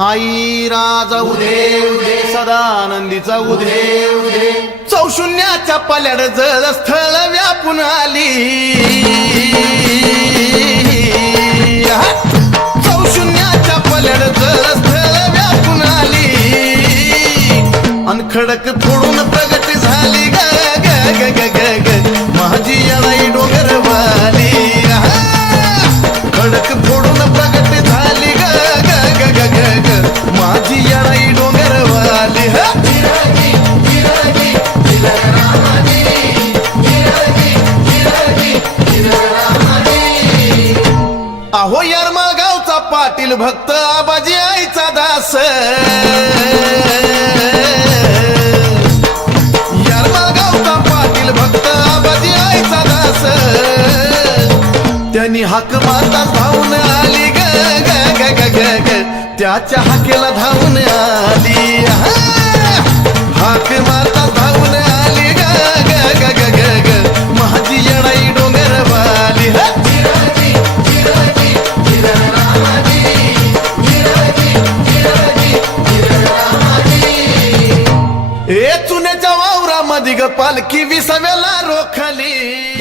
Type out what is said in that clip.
आई राजा उदे उदे सदानंदीचा उदे उदे. चौशून्याच्या पल्याड जळ स्थळ व्यापून आली. चौशून्याच्या पल्याड जळ स्थळ व्यापून आली. अनखडक फोडून प्रगती झाली. ग ग ग ग ग ग. माझी अडाई डोंगरवाली खडक अहो यरमाळ गावचा पाटील भक्त आबाजी आईचा दास. यरमाळ गावचा पाटील भक्त आबाजी आईचा दास. त्यांनी हाक मारता धावून आली त्याच्या हाकेला धावून आली. हाक माता धावून आली. ग ग ग ग ग ग. माझी येणाई डोंगर वाली. ए चुन्याच्या वावरामध्ये ग पालखी विसाव्याला रोखली.